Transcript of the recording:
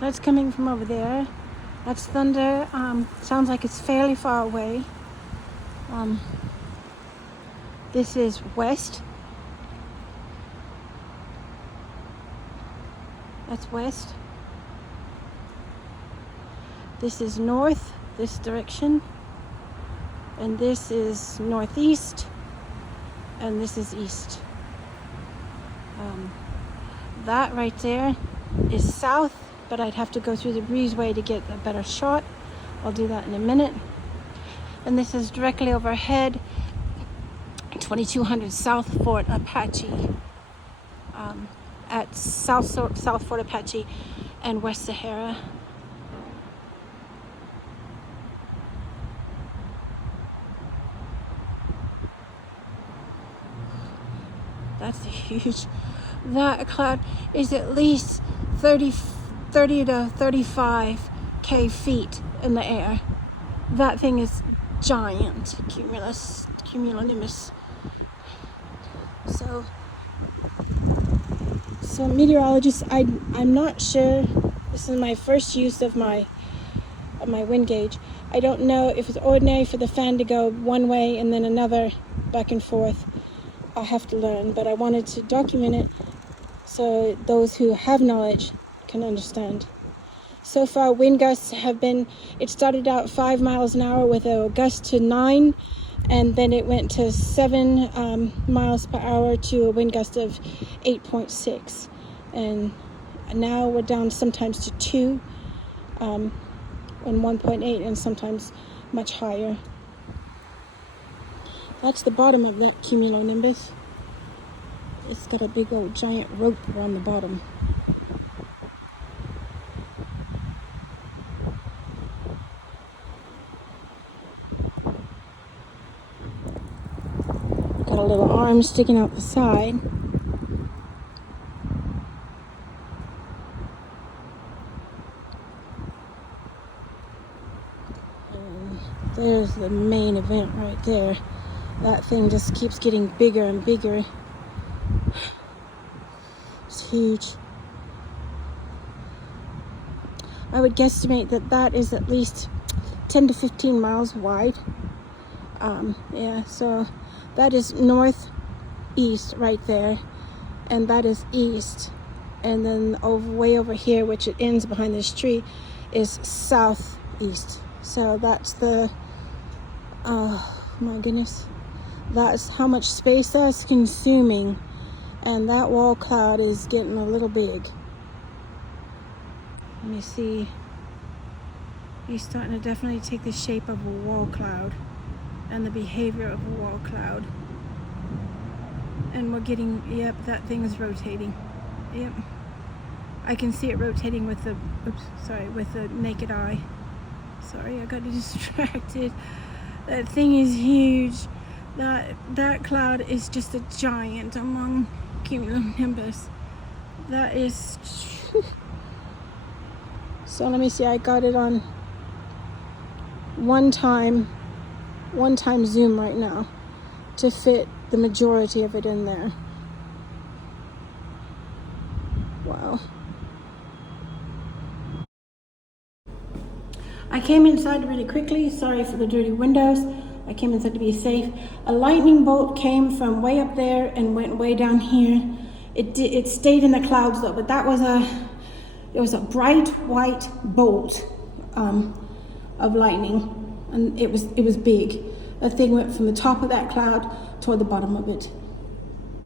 That's coming from over there. That's thunder. Sounds like it's fairly far away. This is west. That's west. This is north, this direction. And this is northeast. And this is east. That right there is south, but I'd have to go through the breezeway to get a better shot. I'll do that in a minute. And this is directly overhead, 2200 South Fort Apache, at South Fort Apache and West Sahara. That's huge. That cloud is at least 30 to 35k feet in the air. That thing is giant. Cumulonimbus. So meteorologists, I'm not sure. This is my first use of my wind gauge. I don't know if it's ordinary for the fan to go one way and then another back and forth. I'll have to learn, but I wanted to document it so those who have knowledge can understand. So far, wind gusts have been, it started out 5 miles an hour with a gust to 9, and then it went to 7 miles per hour to a wind gust of 8.6. And now we're down sometimes to 2 and 1.8, and sometimes much higher. That's the bottom of that cumulonimbus. It's got a big old giant rope around the bottom. Got a little arm sticking out the side. And there's the main event right there. That thing just keeps getting bigger and bigger. It's huge. I would guesstimate that is at least 10 to 15 miles wide. Yeah, so that is northeast right there, and that is east. And then way over here, which it ends behind this tree, is southeast. So that's the, oh my goodness. That's how much space that's consuming. And that wall cloud is getting a little big. Let me see. He's starting to definitely take the shape of a wall cloud and the behavior of a wall cloud. And we're getting, yep, that thing is rotating. Yep. I can see it rotating with the, with the naked eye. Sorry, I got distracted. That thing is huge. That cloud is just a giant among cumulonimbus. That is. So let me see. I got it on one time zoom right now to fit the majority of it in there. Wow. I came inside really quickly. Sorry for the dirty windows. I came inside to be safe. A lightning bolt came from way up there and went way down here. It stayed in the clouds though, but it was a bright white bolt of lightning, and it was big. That thing went from the top of that cloud toward the bottom of it.